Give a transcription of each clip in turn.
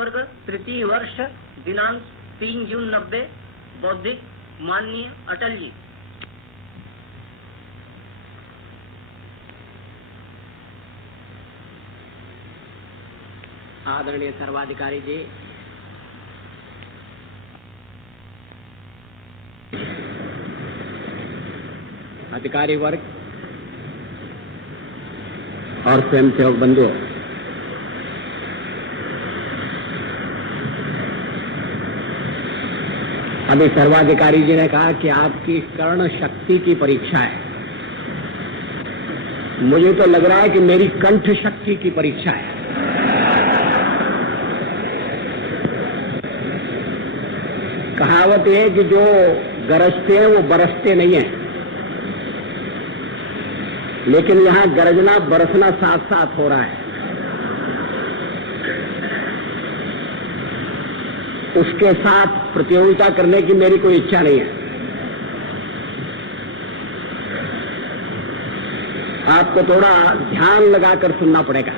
पर्व तृतीय वर्ष दिनांक 3 जून 90 बौद्धिक माननीय अटल जी। आदरणीय सर्वाधिकारी जी, अधिकारी वर्ग और स्वयंसेवक बंधुओं, अभी सर्वाधिकारी जी ने कहा कि आपकी कर्ण शक्ति की परीक्षा है। मुझे तो लग रहा है कि मेरी कंठ शक्ति की परीक्षा है। कहावत है कि जो गरजते हैं वो बरसते नहीं हैं, लेकिन यहां गरजना बरसना साथ साथ हो रहा है। उसके साथ प्रतियोगिता करने की मेरी कोई इच्छा नहीं है। आपको थोड़ा ध्यान लगाकर सुनना पड़ेगा।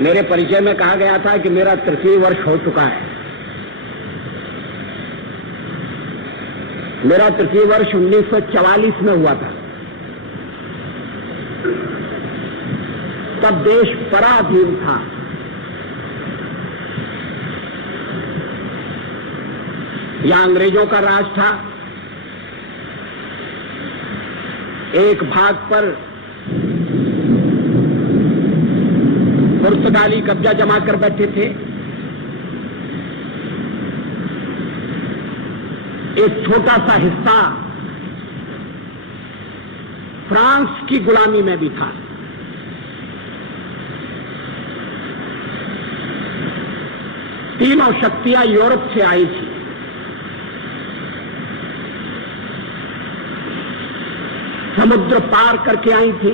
मेरे परिचय में कहा गया था कि मेरा तृतीय वर्ष हो चुका है। मेरा तृतीय वर्ष 1944 में हुआ था। तब देश पराधीन था। यहां अंग्रेजों का राज था। एक भाग पर पुर्तगाली कब्जा जमा कर बैठे थे। एक छोटा सा हिस्सा फ्रांस की गुलामी में भी था। तीनों शक्तियां यूरोप से आई थी। समुद्र पार करके आई थी।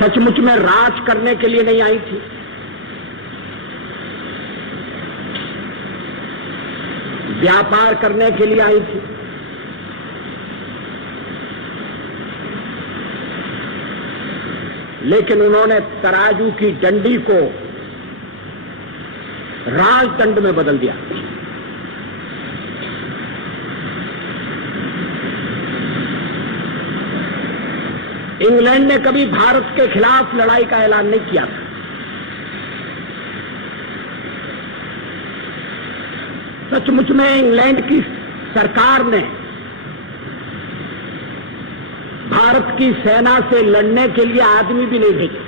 सचमुच में राज करने के लिए नहीं आई थी। व्यापार करने के लिए आई थी। लेकिन उन्होंने तराजू की डंडी को राजदंड में बदल दिया। इंग्लैंड ने कभी भारत के खिलाफ लड़ाई का ऐलान नहीं किया था। सचमुच में इंग्लैंड की सरकार ने भारत की सेना से लड़ने के लिए आदमी भी नहीं भेजे।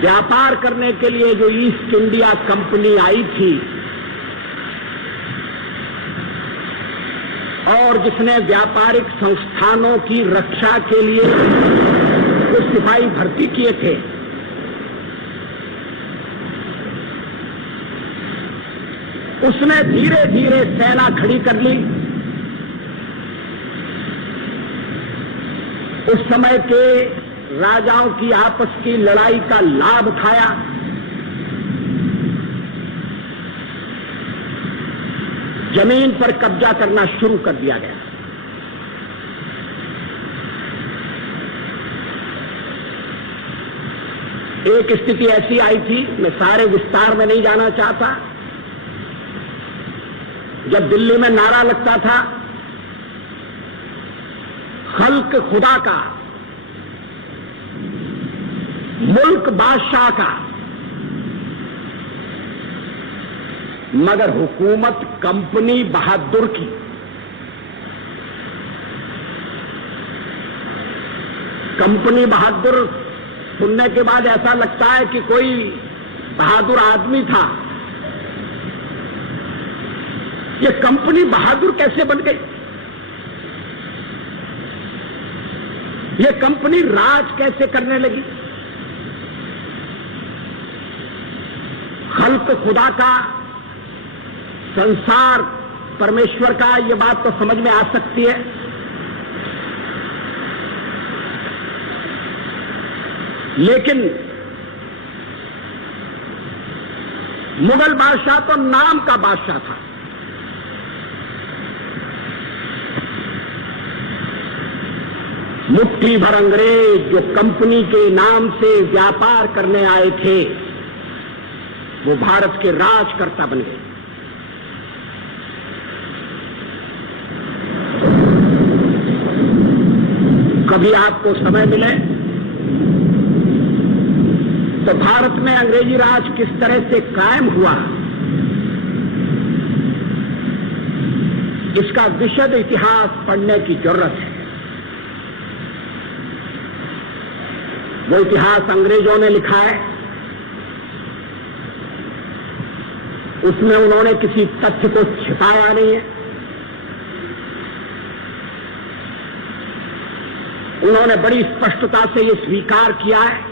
व्यापार करने के लिए जो ईस्ट इंडिया कंपनी आई थी और जिसने व्यापारिक संस्थानों की रक्षा के लिए कुछ सिपाही भर्ती किए थे, उसने धीरे धीरे सेना खड़ी कर ली। उस समय के राजाओं की आपस की लड़ाई का लाभ उठाया। जमीन पर कब्जा करना शुरू कर दिया गया। एक स्थिति ऐसी आई थी, मैं सारे विस्तार में नहीं जाना चाहता, जब दिल्ली में नारा लगता था खल्क खुदा का, मुल्क बादशाह का, मगर हुकूमत कंपनी बहादुर की। कंपनी बहादुर सुनने के बाद ऐसा लगता है कि कोई बहादुर आदमी था। ये कंपनी बहादुर कैसे बन गई? ये कंपनी राज कैसे करने लगी? खल्क खुदा का, संसार परमेश्वर का, ये बात तो समझ में आ सकती है। लेकिन मुगल बादशाह तो नाम का बादशाह था, मुट्ठी भर अंग्रेज जो कंपनी के नाम से व्यापार करने आए थे, वो भारत के राजकर्ता बन गए। कभी आपको समय मिले तो भारत में अंग्रेजी राज किस तरह से कायम हुआ, इसका विशद इतिहास पढ़ने की जरूरत है। वो इतिहास अंग्रेजों ने लिखा है, उसमें उन्होंने किसी तथ्य को छिपाया नहीं है। उन्होंने बड़ी स्पष्टता से ये स्वीकार किया है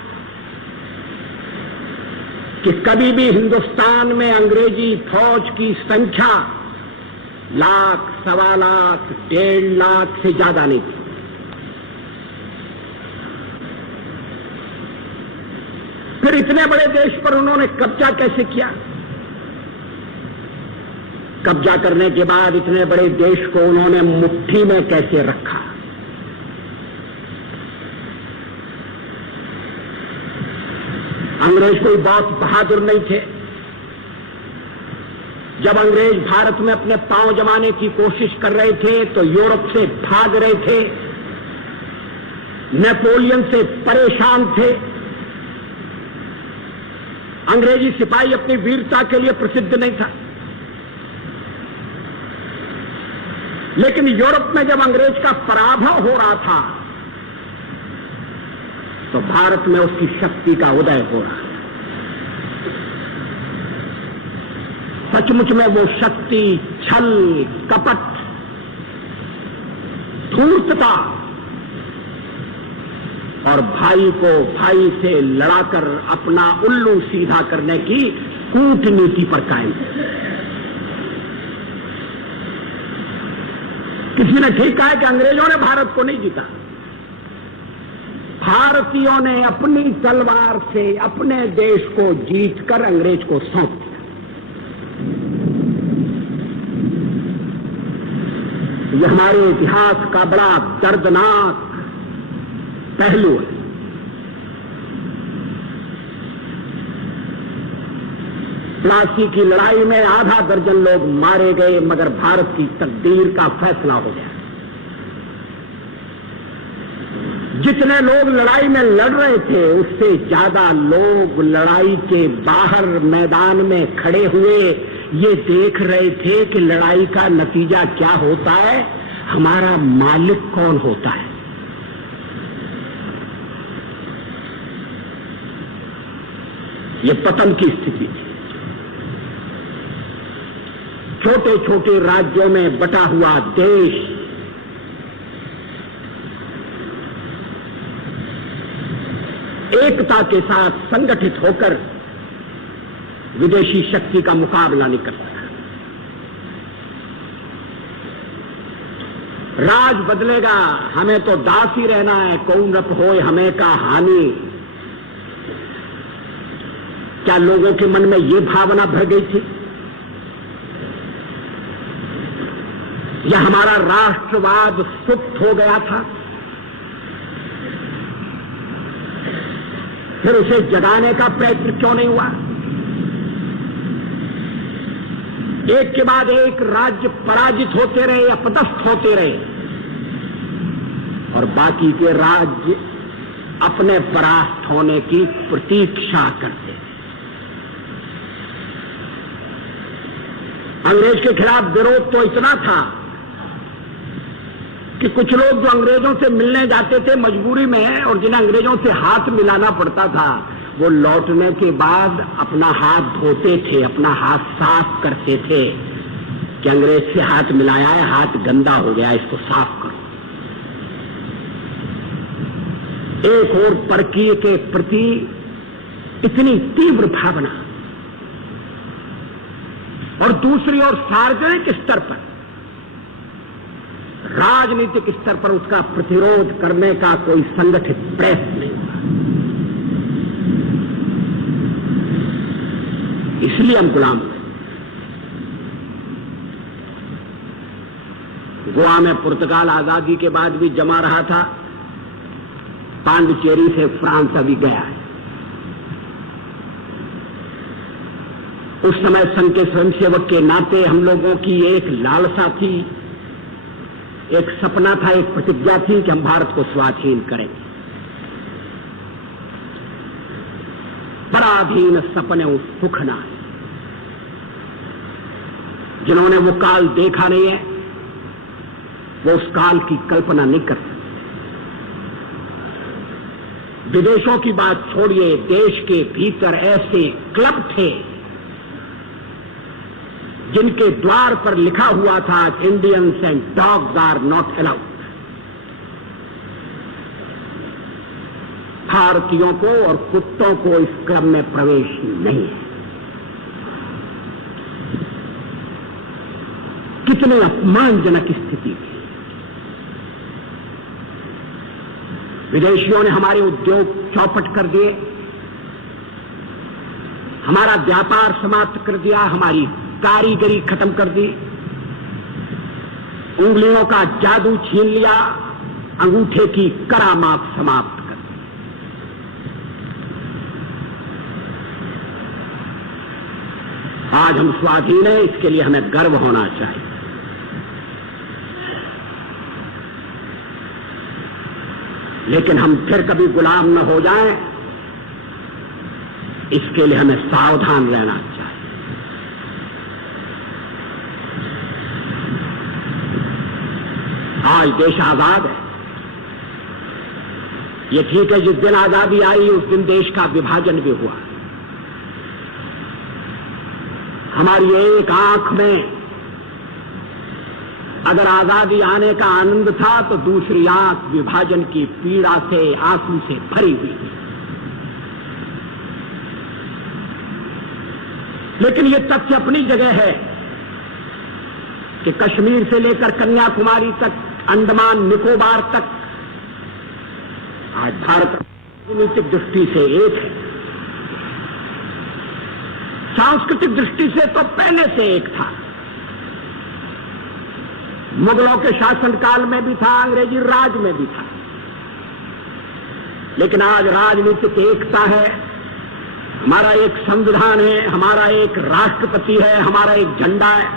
कि कभी भी हिंदुस्तान में अंग्रेजी फौज की संख्या लाख, 1.25 लाख, 1.5 लाख से ज्यादा नहीं थी। फिर इतने बड़े देश पर उन्होंने कब्जा कैसे किया? कब्जा करने के बाद इतने बड़े देश को उन्होंने मुट्ठी में कैसे रखा? अंग्रेज कोई बहुत बहादुर नहीं थे। जब अंग्रेज भारत में अपने पांव जमाने की कोशिश कर रहे थे तो यूरोप से भाग रहे थे, नेपोलियन से परेशान थे। अंग्रेजी सिपाही अपनी वीरता के लिए प्रसिद्ध नहीं था, लेकिन यूरोप में जब अंग्रेज का पराभव हो रहा था तो भारत में उसकी शक्ति का उदय हो रहा है। सचमुच में वो शक्ति छल, कपट, धूर्तता और भाई को भाई से लड़ाकर अपना उल्लू सीधा करने की कूटनीति पर कायम है। किसी ने ठीक कहा कि अंग्रेजों ने भारत को नहीं जीता, भारतीयों ने अपनी तलवार से अपने देश को जीतकर अंग्रेज को सौंप दिया। यह हमारे इतिहास का बड़ा दर्दनाक पहलू है। प्लासी की लड़ाई में आधा दर्जन लोग मारे गए, मगर भारत की तकदीर का फैसला हो गया। जितने लोग लड़ाई में लड़ रहे थे उससे ज्यादा लोग लड़ाई के बाहर मैदान में खड़े हुए ये देख रहे थे कि लड़ाई का नतीजा क्या होता है, हमारा मालिक कौन होता है। ये पतन की स्थिति थी। छोटे छोटे राज्यों में बटा हुआ देश एकता के साथ संगठित होकर विदेशी शक्ति का मुकाबला नहीं कर सका। राज बदलेगा, हमें तो दास ही रहना है, कौन रप होए हमें का हानि। क्या लोगों के मन में ये भावना भर गई थी? या हमारा राष्ट्रवाद सुप्त हो गया था? फिर उसे जगाने का प्रयत्न क्यों नहीं हुआ? एक के बाद एक राज्य पराजित होते रहे, अपदस्थ होते रहे, और बाकी के राज्य अपने परास्त होने की प्रतीक्षा करते। अंग्रेज के खिलाफ विरोध तो इतना था कि कुछ लोग जो अंग्रेजों से मिलने जाते थे मजबूरी में, और जिन्हें अंग्रेजों से हाथ मिलाना पड़ता था, वो लौटने के बाद अपना हाथ धोते थे, अपना हाथ साफ करते थे कि अंग्रेज से हाथ मिलाया है, हाथ गंदा हो गया, इसको साफ करो। एक और परकीय के प्रति इतनी तीव्र भावना, और दूसरी ओर सार्वजनिक स्तर पर, राजनीतिक स्तर पर उसका प्रतिरोध करने का कोई संगठित प्रयत्न नहीं हुआ। इसलिए इसलिए हम गुलाम हुए। गोवा में पुर्तगाल आजादी के बाद भी जमा रहा था, पांडिचेरी से फ्रांस अभी गया है। उस समय संघ के स्वयंसेवक के नाते हम लोगों की एक लालसा थी, एक सपना था, एक प्रतिज्ञा थी कि हम भारत को स्वाधीन करेंगे। पराधीन सपने सुखना है। जिन्होंने वो काल देखा नहीं है वो उस काल की कल्पना नहीं कर सकते। विदेशों की बात छोड़िए, देश के भीतर ऐसे क्लब थे जिनके द्वार पर लिखा हुआ था Indians and dogs are not allowed. भारतीयों को और कुत्तों को इस क्लब में प्रवेश नहीं है। कितनी अपमानजनक स्थिति थी। विदेशियों ने हमारे उद्योग चौपट कर दिए, हमारा व्यापार समाप्त कर दिया, हमारी कारीगरी खत्म कर दी, उंगलियों का जादू छीन लिया, अंगूठे की करामात समाप्त कर दी। आज हम स्वाधीन हैं, इसके लिए हमें गर्व होना चाहिए। लेकिन हम फिर कभी गुलाम न हो जाएं, इसके लिए हमें सावधान रहना चाहिए। आज देश आजाद है। ये ठीक है, जिस दिन आजादी आई उस दिन देश का विभाजन भी हुआ। हमारी एक आंख में अगर आजादी आने का आनंद था तो दूसरी आंख विभाजन की पीड़ा से, आंसू से भरी हुई थी। लेकिन ये तथ्य अपनी जगह है कि कश्मीर से लेकर कन्याकुमारी तक, अंडमान निकोबार तक आज भारत राजनीतिक दृष्टि से एक है। सांस्कृतिक दृष्टि से तो पहले से एक था। मुगलों के शासनकाल में भी था, अंग्रेजी राज में भी था। लेकिन आज राजनीतिक एकता है, हमारा एक संविधान है, हमारा एक राष्ट्रपति है, हमारा एक झंडा है।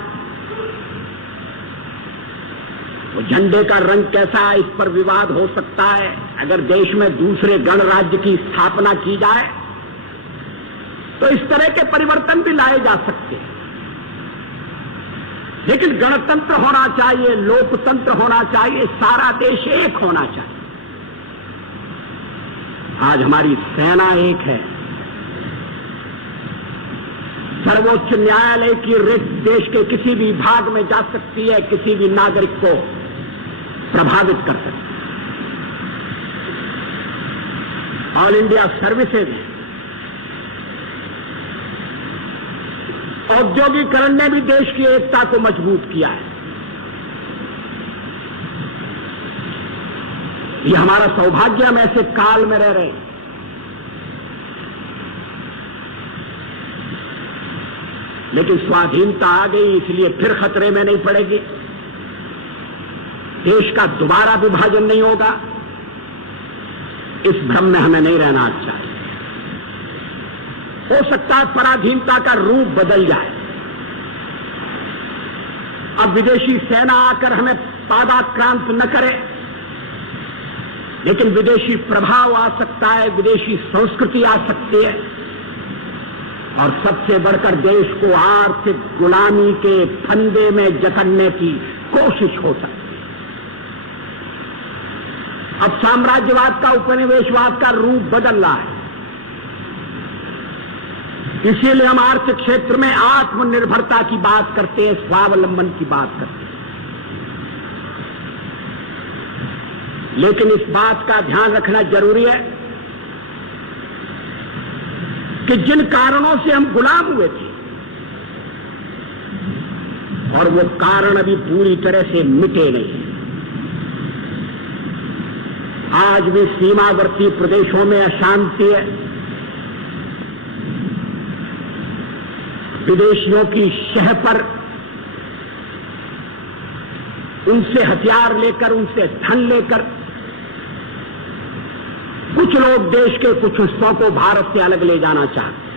वो झंडे का रंग कैसा है, इस पर विवाद हो सकता है। अगर देश में दूसरे गणराज्य की स्थापना की जाए तो इस तरह के परिवर्तन भी लाए जा सकते हैं। लेकिन गणतंत्र होना चाहिए, लोकतंत्र होना चाहिए, सारा देश एक होना चाहिए। आज हमारी सेना एक है। सर्वोच्च न्यायालय की रिट देश के किसी भी भाग में जा सकती है, किसी भी नागरिक को प्रभावित कर सकती है। ऑल इंडिया सर्विसेज, औद्योगिकरण ने भी देश की एकता को मजबूत किया है। ये हमारा सौभाग्य, हम ऐसे काल में रह रहे हैं। लेकिन स्वाधीनता आ गई, इसलिए फिर खतरे में नहीं पड़ेगी। देश का दोबारा विभाजन नहीं होगा, इस भ्रम में हमें नहीं रहना चाहिए। हो सकता है पराधीनता का रूप बदल जाए। अब विदेशी सेना आकर हमें पादाक्रांत न करे, लेकिन विदेशी प्रभाव आ सकता है, विदेशी संस्कृति आ सकती है, और सबसे बढ़कर देश को आर्थिक गुलामी के फंदे में जकड़ने की कोशिश हो सकती है। अब साम्राज्यवाद का, उपनिवेशवाद का रूप बदल रहा है। इसीलिए हम आर्थिक क्षेत्र में आत्मनिर्भरता की बात करते हैं, स्वावलंबन की बात करते हैं। लेकिन इस बात का ध्यान रखना जरूरी है कि जिन कारणों से हम गुलाम हुए थे और वो कारण अभी पूरी तरह से मिटे नहीं। आज भी सीमावर्ती प्रदेशों में अशांति है, विदेशियों की शह पर उनसे हथियार लेकर, उनसे धन लेकर कुछ लोग देश के कुछ हिस्सों को भारत से अलग ले जाना चाहते।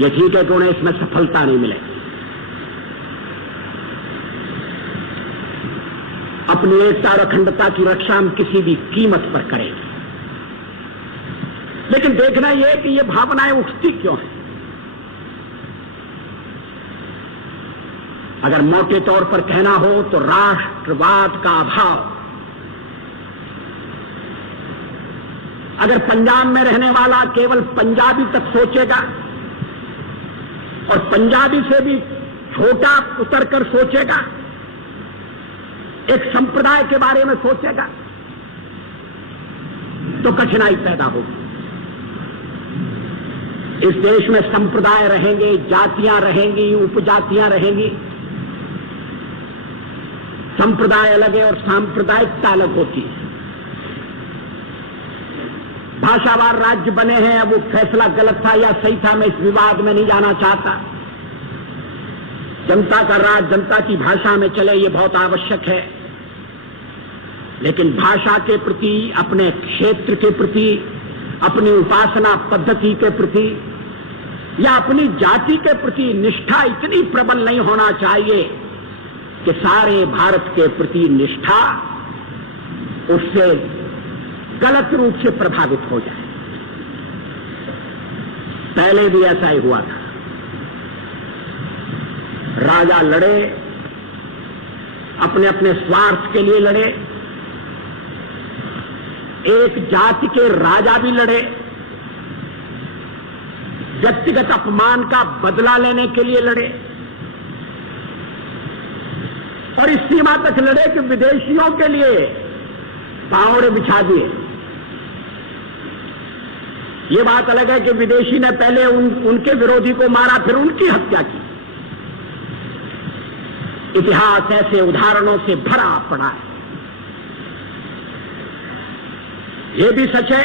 ये ठीक है कि उन्हें इसमें सफलता नहीं मिले। अपनी एकता और अखंडता की रक्षा हम किसी भी कीमत पर करेंगे, लेकिन देखना यह कि ये भावनाएं उठती क्यों हैं। अगर मोटे तौर पर कहना हो तो राष्ट्रवाद का अभाव। अगर पंजाब में रहने वाला केवल पंजाबी तक सोचेगा और पंजाबी से भी छोटा उतरकर सोचेगा, एक संप्रदाय के बारे में सोचेगा, तो कठिनाई पैदा होगी। इस देश में संप्रदाय रहेंगे, जातियां रहेंगी, उपजातियां रहेंगी। संप्रदाय अलग है और सांप्रदायिकता अलग होती है। भाषावार राज्य बने हैं, अब वो फैसला गलत था या सही था, मैं इस विवाद में नहीं जाना चाहता। जनता का राज जनता की भाषा में चले, ये बहुत आवश्यक है। लेकिन भाषा के प्रति, अपने क्षेत्र के प्रति, अपनी उपासना पद्धति के प्रति या अपनी जाति के प्रति निष्ठा इतनी प्रबल नहीं होना चाहिए कि सारे भारत के प्रति निष्ठा उससे गलत रूप से प्रभावित हो जाए। पहले भी ऐसा ही हुआ था। राजा लड़े, अपने अपने स्वार्थ के लिए लड़े। एक जाति के राजा भी लड़े, व्यक्तिगत अपमान का बदला लेने के लिए लड़े, और इस सीमा तक लड़े कि विदेशियों के लिए पावड़े बिछा दिए। ये बात अलग है कि विदेशी ने पहले उनके विरोधी को मारा, फिर उनकी हत्या की। इतिहास ऐसे उदाहरणों से भरा पड़ा है। ये भी सच है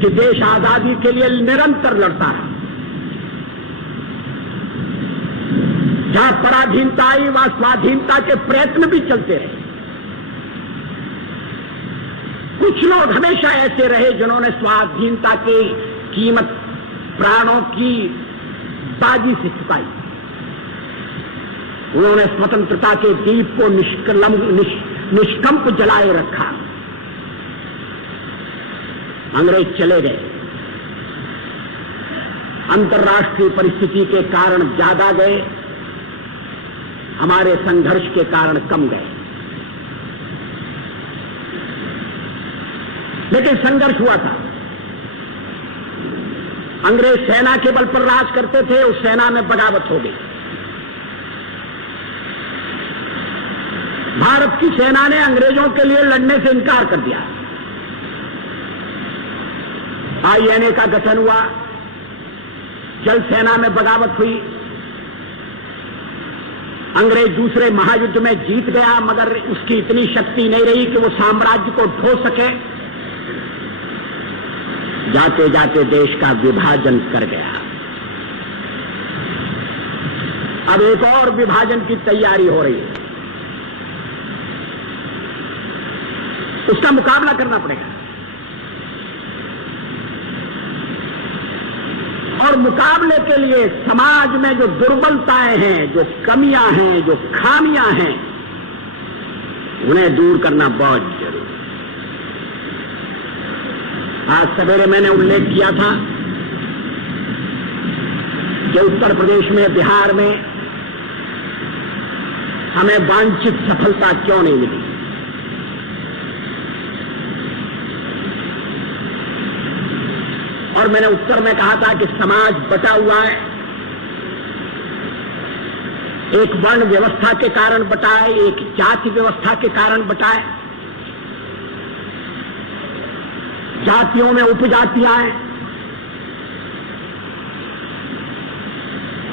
कि देश आजादी के लिए निरंतर लड़ता है। जहां पराधीनता आई वहां स्वाधीनता के प्रयत्न भी चलते रहे। कुछ लोग हमेशा ऐसे रहे जिन्होंने स्वाधीनता की कीमत प्राणों की बाजी से चुकाई। उन्होंने स्वतंत्रता के दीप को निष्कंप जलाए रखा। अंग्रेज चले गए, अंतर्राष्ट्रीय परिस्थिति के कारण ज्यादा गए, हमारे संघर्ष के कारण कम गए। लेकिन संघर्ष हुआ था। अंग्रेज सेना के बल पर राज करते थे, उस सेना में बगावत हो गई। भारत की सेना ने अंग्रेजों के लिए लड़ने से इनकार कर दिया। आईएनए का गठन हुआ, जल सेना में बगावत हुई। अंग्रेज दूसरे महायुद्ध में जीत गया, मगर उसकी इतनी शक्ति नहीं रही कि वो साम्राज्य को ढो सके। जाते जाते देश का विभाजन कर गया। अब एक और विभाजन की तैयारी हो रही है, उसका मुकाबला करना पड़ेगा। और मुकाबले के लिए समाज में जो दुर्बलताएं हैं, जो कमियां हैं, जो खामियां हैं, उन्हें दूर करना बहुत जरूरी। आज सवेरे मैंने उल्लेख किया था कि उत्तर प्रदेश में, बिहार में हमें वांछित सफलता क्यों नहीं मिली। और मैंने उत्तर में कहा था कि समाज बटा हुआ है, एक वर्ण व्यवस्था के कारण बटा है, एक जाति व्यवस्था के कारण बटा है। जातियों में उपजातियां हैं,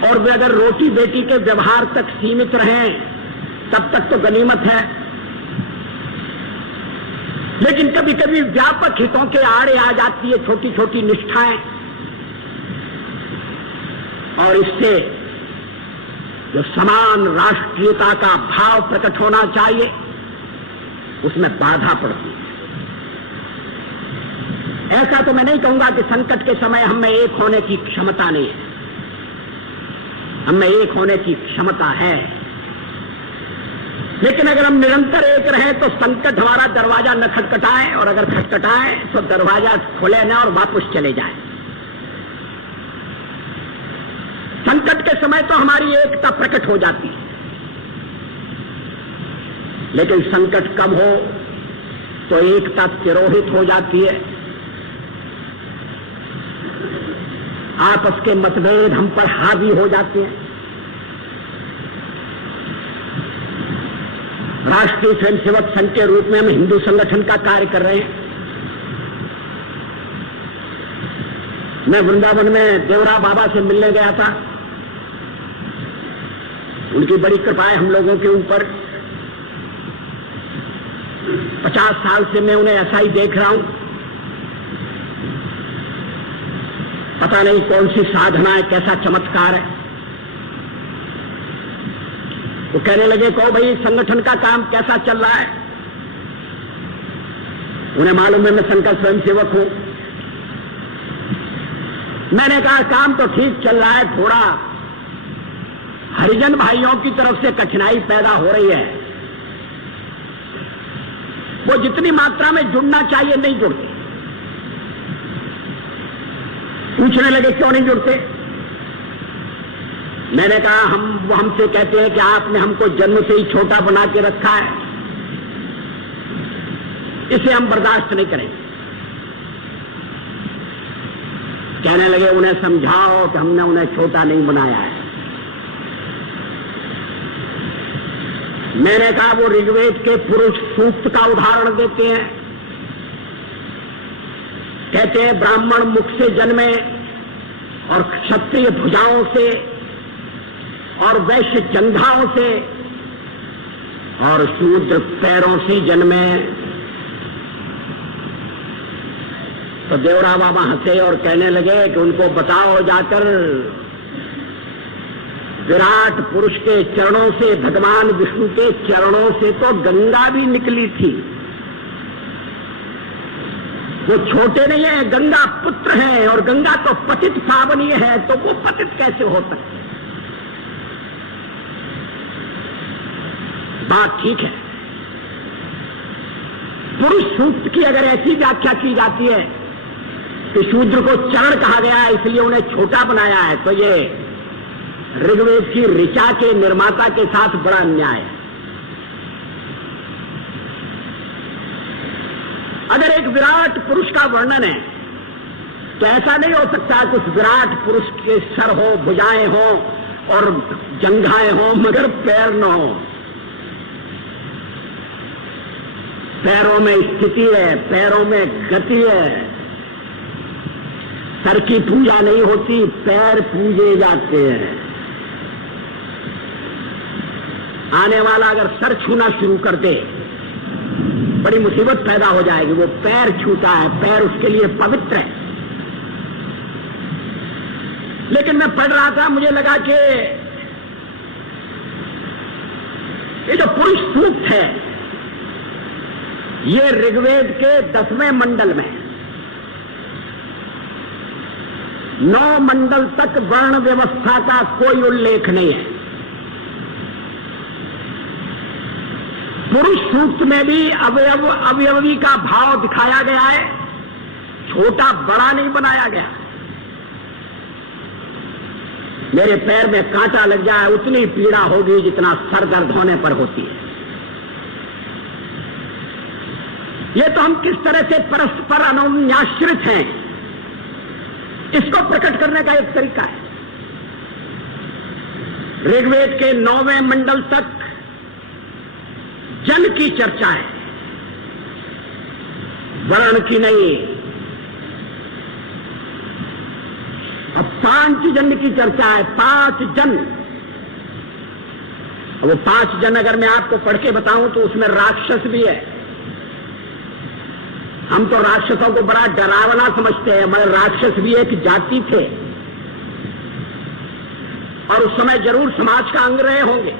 और वे अगर रोटी बेटी के व्यवहार तक सीमित रहें तब तक तो गनीमत है। लेकिन कभी कभी व्यापक हितों के आड़े आ जाती है छोटी छोटी निष्ठाएं, और इससे जो समान राष्ट्रीयता का भाव प्रकट होना चाहिए उसमें बाधा पड़ती है। ऐसा तो मैं नहीं कहूंगा कि संकट के समय हम में एक होने की क्षमता नहीं है, हम में एक होने की क्षमता है, लेकिन अगर हम निरंतर एक रहें तो संकट हमारा दरवाजा न खटखटाए, और अगर खटखटाए तो दरवाजा खोले न और वापस चले जाए। संकट के समय तो हमारी एकता प्रकट हो जाती है, लेकिन संकट कम हो तो एकता तिरोहित हो जाती है। आपस के मतभेद हम पर हावी हो जाते हैं। राष्ट्रीय स्वयंसेवक संघ के रूप में हम हिंदू संगठन का कार्य कर रहे हैं। मैं वृंदावन में देवरा बाबा से मिलने गया था। उनकी बड़ी कृपा है हम लोगों के ऊपर। 50 साल से मैं उन्हें ऐसा ही देख रहा हूं। पता नहीं कौन सी साधना है, कैसा चमत्कार है। वो कहने लगे, कहो भाई संगठन का काम कैसा चल रहा है? उन्हें मालूम है मैं संकल्प स्वयंसेवक हूं। मैंने कहा काम तो ठीक चल रहा है, थोड़ा हरिजन भाइयों की तरफ से कठिनाई पैदा हो रही है। वो जितनी मात्रा में जुड़ना चाहिए नहीं जुड़ते। पूछने लगे क्यों नहीं जुड़ते? मैंने कहा वो हमसे कहते हैं कि आपने हमको जन्म से ही छोटा बना के रखा है, इसे हम बर्दाश्त नहीं करेंगे। कहने लगे उन्हें समझाओ कि हमने उन्हें छोटा नहीं बनाया है। मैंने कहा वो ऋग्वेद के पुरुष सूक्त का उदाहरण देते हैं। कहते हैं ब्राह्मण मुख से जन्मे और क्षत्रिय भुजाओं से और वैश्य जंघाओं से और शूद्र पैरों से जन्मे। तो देवरा बाबा हंसे और कहने लगे कि उनको बताओ जाकर विराट पुरुष के चरणों से, भगवान विष्णु के चरणों से तो गंगा भी निकली थी। वो छोटे नहीं है, गंगा पुत्र हैं, और गंगा तो पतित पावनी है, तो वो पतित कैसे हो सकते? बात ठीक है। पुरुष सूक्त की अगर ऐसी व्याख्या की जाती है कि शूद्र को चरण कहा गया है इसलिए उन्हें छोटा बनाया है, तो ये ऋग्वेद की ऋचा के निर्माता के साथ बड़ा अन्याय है। अगर एक विराट पुरुष का वर्णन है तो ऐसा नहीं हो सकता कि उस विराट पुरुष के सर हो, भुजाएं हो और जंघाएं हो मगर पैर न हो। पैरों में स्थिति है, पैरों में गति है। सर की पूजा नहीं होती, पैर पूजे जाते हैं। आने वाला अगर सर छूना शुरू कर दे बड़ी मुसीबत पैदा हो जाएगी। वो पैर छूता है, पैर उसके लिए पवित्र है। लेकिन मैं पढ़ रहा था, मुझे लगा कि ये जो पुरुष सूक्त है ये ऋग्वेद के 10वें मंडल में 9 मंडल तक वर्ण व्यवस्था का कोई उल्लेख नहीं है। पुरुष सूक्त में भी अवयवी का भाव दिखाया गया है, छोटा बड़ा नहीं बनाया गया। मेरे पैर में कांटा लग जाए उतनी पीड़ा होगी जितना सर दर्द होने पर होती है। ये तो हम किस तरह से परस्पर अनुन्याश्रित हैं, इसको प्रकट करने का एक तरीका है। ऋग्वेद के 9वें मंडल तक जन की चर्चा है, वर्ण की नहीं। अब 5 जन की चर्चा है, 5 जन। वो 5 जन अगर मैं आपको पढ़ के बताऊं तो उसमें राक्षस भी है। हम तो राक्षसों को बड़ा डरावना समझते हैं, मगर राक्षस भी एक जाति थे। और उस समय जरूर समाज का अंग रहे होंगे।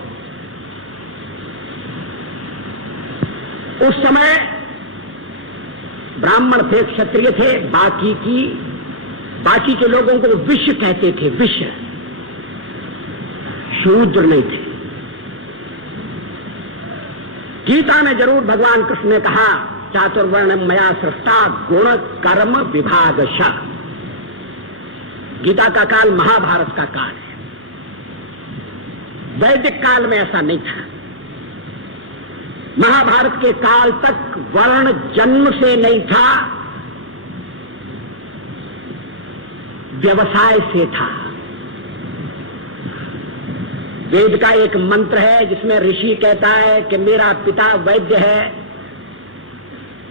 उस समय ब्राह्मण थे, क्षत्रिय थे, बाकी के लोगों को विश्व कहते थे, विश्व, शूद्र नहीं थे। गीता में जरूर भगवान कृष्ण ने कहा, चातुर्वर्ण मया सृष्टा गुण कर्म विभागश। गीता का काल महाभारत का काल है। वैदिक काल में ऐसा नहीं था। महाभारत के काल तक वर्ण जन्म से नहीं था, व्यवसाय से था। वेद का एक मंत्र है जिसमें ऋषि कहता है कि मेरा पिता वैद्य है,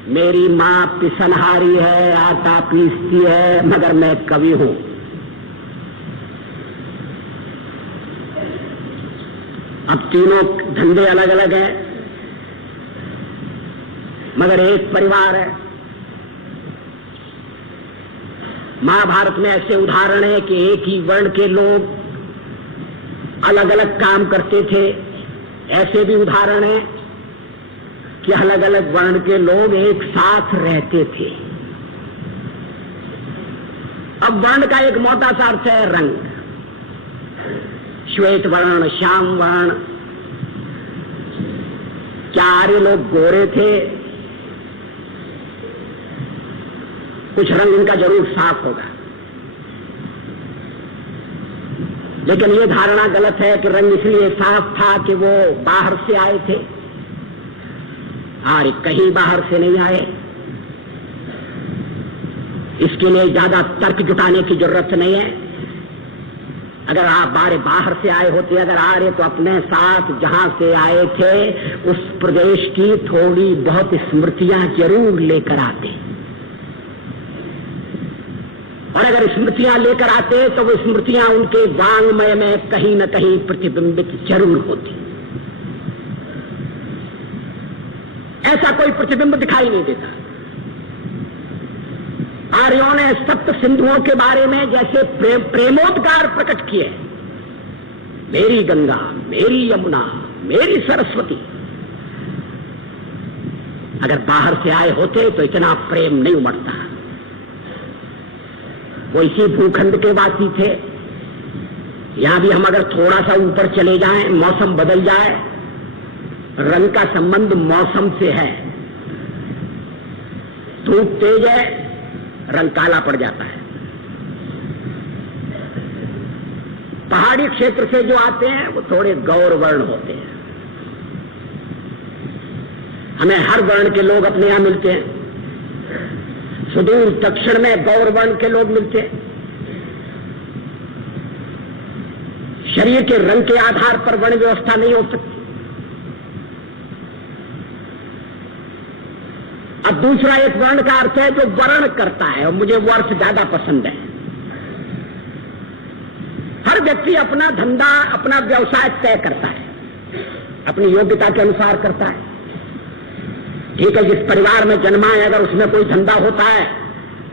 मेरी मां पिसनहारी है, आटा पीसती है, मगर मैं कवि हूं। अब तीनों धंधे अलग अलग हैं, मगर एक परिवार है। महाभारत में ऐसे उदाहरण है कि एक ही वर्ण के लोग अलग अलग काम करते थे। ऐसे भी उदाहरण है कि अलग अलग वर्ण के लोग एक साथ रहते थे। अब वर्ण का एक मोटा सा अर्थ है रंग, श्वेत वर्ण, श्याम वर्ण। क्या आर्य लोग गोरे थे? कुछ रंग इनका जरूर साफ होगा, लेकिन ये धारणा गलत है कि रंग इसलिए साफ था कि वो बाहर से आए थे। आर्य कहीं बाहर से नहीं आए। इसके लिए ज्यादा तर्क जुटाने की जरूरत नहीं है। अगर आप बाहर से आए होते, अगर आर्य तो अपने साथ जहां से आए थे उस प्रदेश की थोड़ी बहुत स्मृतियां जरूर लेकर आते, और अगर स्मृतियां लेकर आते तो वो स्मृतियां उनके वांग्मय में कहीं न कहीं प्रतिबिंबित जरूर होती। ऐसा कोई प्रतिबिंब दिखाई नहीं देता। आर्यों ने सप्त सिंधुओं के बारे में जैसे प्रेमोद्गार प्रकट किए, मेरी गंगा, मेरी यमुना, मेरी सरस्वती। अगर बाहर से आए होते तो इतना प्रेम नहीं उमड़ता। वो इसी भूखंड के वासी थे। यहां भी हम अगर थोड़ा सा ऊपर चले जाएं, मौसम बदल जाए, रंग का संबंध मौसम से है। धूप तेज है, रंग काला पड़ जाता है। पहाड़ी क्षेत्र से जो आते हैं वो थोड़े गौर वर्ण होते हैं। हमें हर वर्ण के लोग अपने यहां मिलते हैं। सुदूर दक्षिण में गौर वर्ण के लोग मिलते हैं। शरीर के रंग के आधार पर वर्ण व्यवस्था नहीं हो सकती। अब दूसरा एक वर्ण का अर्थ है जो वर्ण करता है, और मुझे वो अर्थ ज्यादा पसंद है। हर व्यक्ति अपना धंधा, अपना व्यवसाय तय करता है, अपनी योग्यता के अनुसार करता है। ठीक है, जिस परिवार में जन्मा है, अगर उसमें कोई धंधा होता है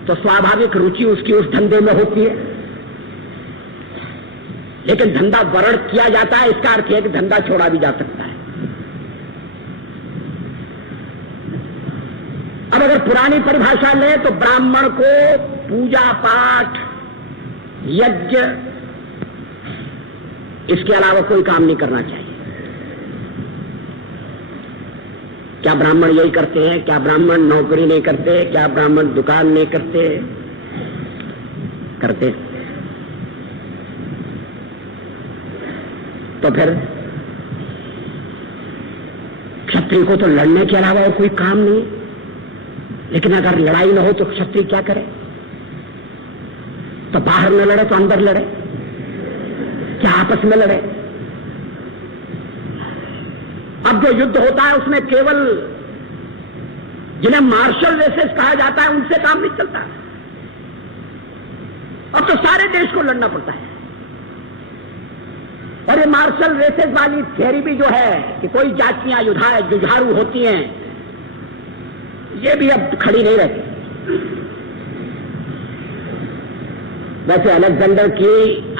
तो स्वाभाविक रुचि उसकी उस धंधे में होती है। लेकिन धंधा वर्ण किया जाता है, इसका अर्थ है कि धंधा छोड़ा भी जा सकता है। अब अगर पुरानी परिभाषा लें तो ब्राह्मण को पूजा पाठ, यज्ञ, इसके अलावा कोई काम नहीं करना चाहिए। क्या ब्राह्मण यही करते हैं? क्या ब्राह्मण नौकरी नहीं करते? क्या ब्राह्मण दुकान नहीं करते? करते। तो फिर क्षत्रिय को तो लड़ने के अलावा और कोई काम नहीं। लेकिन अगर लड़ाई न हो तो क्षत्रिय क्या करे? तो बाहर न लड़े तो अंदर लड़े, क्या आपस में लड़े? अब जो युद्ध होता है उसमें केवल जिन्हें मार्शल रेसेस कहा जाता है उनसे काम नहीं चलता। अब तो सारे देश को लड़ना पड़ता है। और ये मार्शल रेसेस वाली थियरी भी जो है कि कोई जातियां जुझारू होती हैं, ये भी अब खड़ी नहीं रहती। वैसे अलेक्जेंडर की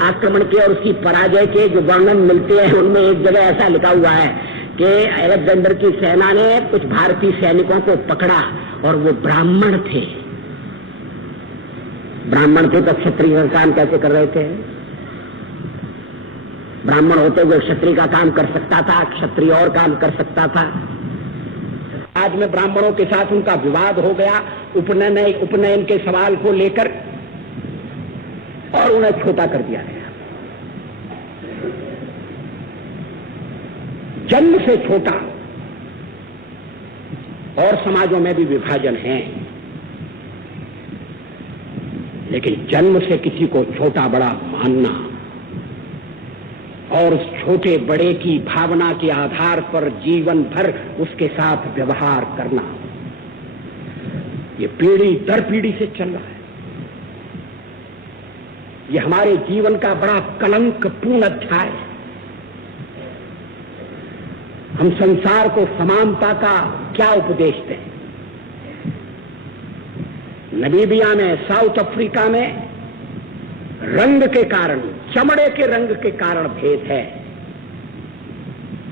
आक्रमण के और उसकी पराजय के जो वर्णन मिलते हैं उनमें एक जगह ऐसा लिखा हुआ है कि अलेक्जेंडर की सेना ने कुछ भारतीय सैनिकों को पकड़ा और वो ब्राह्मण थे। ब्राह्मण थे तो क्षत्रिय का काम कैसे कर रहे थे? ब्राह्मण होते हुए क्षत्रिय का काम कर सकता था, क्षत्रिय और काम कर सकता था। आज में ब्राह्मणों के साथ उनका विवाद हो गया उपनयन के सवाल को लेकर और उन्हें छोटा कर दिया गया। जन्म से छोटा, और समाजों में भी विभाजन है, लेकिन जन्म से किसी को छोटा बड़ा मानना और उस छोटे बड़े की भावना के आधार पर जीवन भर उसके साथ व्यवहार करना, ये पीढ़ी दर पीढ़ी से चल रहा है। ये हमारे जीवन का बड़ा कलंकपूर्ण अध्याय है। हम संसार को समानता का क्या उपदेश दें? नमीबिया में, साउथ अफ्रीका में रंग के कारण, चमड़े के रंग के कारण भेद है।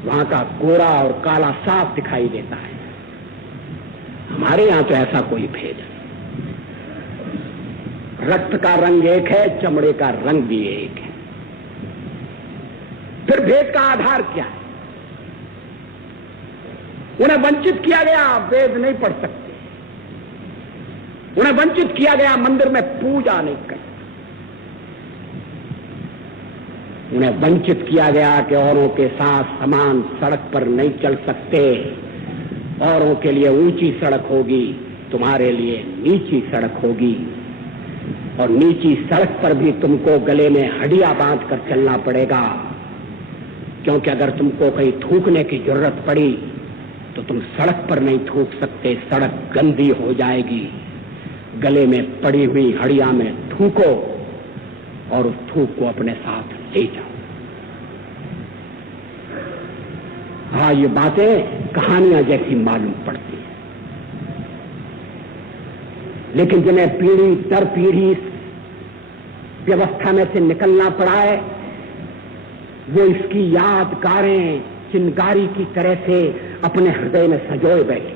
वहां का गोरा और काला साफ दिखाई देता है। हमारे यहां तो ऐसा कोई भेद नहीं। रक्त का रंग एक है, चमड़े का रंग भी एक है। फिर भेद का आधार क्या है? उन्हें वंचित किया गया, वेद नहीं पढ़ सकते। उन्हें वंचित किया गया, मंदिर में पूजा नहीं कर सकते। उन्हें वंचित किया गया कि औरों के साथ समान सड़क पर नहीं चल सकते। औरों के लिए ऊंची सड़क होगी, तुम्हारे लिए नीची सड़क होगी, और नीची सड़क पर भी तुमको गले में हड्डियां बांध कर चलना पड़ेगा, क्योंकि अगर तुमको कहीं थूकने की जरूरत पड़ी तो तुम सड़क पर नहीं थूक सकते, सड़क गंदी हो जाएगी। गले में पड़ी हुई हड्डियां में थूको और उस थूक को अपने साथ ले जाओ। हाँ, ये बातें कहानियां जैसी मालूम पड़ती हैं, लेकिन जिन्हें पीढ़ी दर पीढ़ी इस व्यवस्था में से निकलना पड़ा है, वो इसकी यादगारें चिंगारी की तरह से अपने हृदय में संजोए बैठे।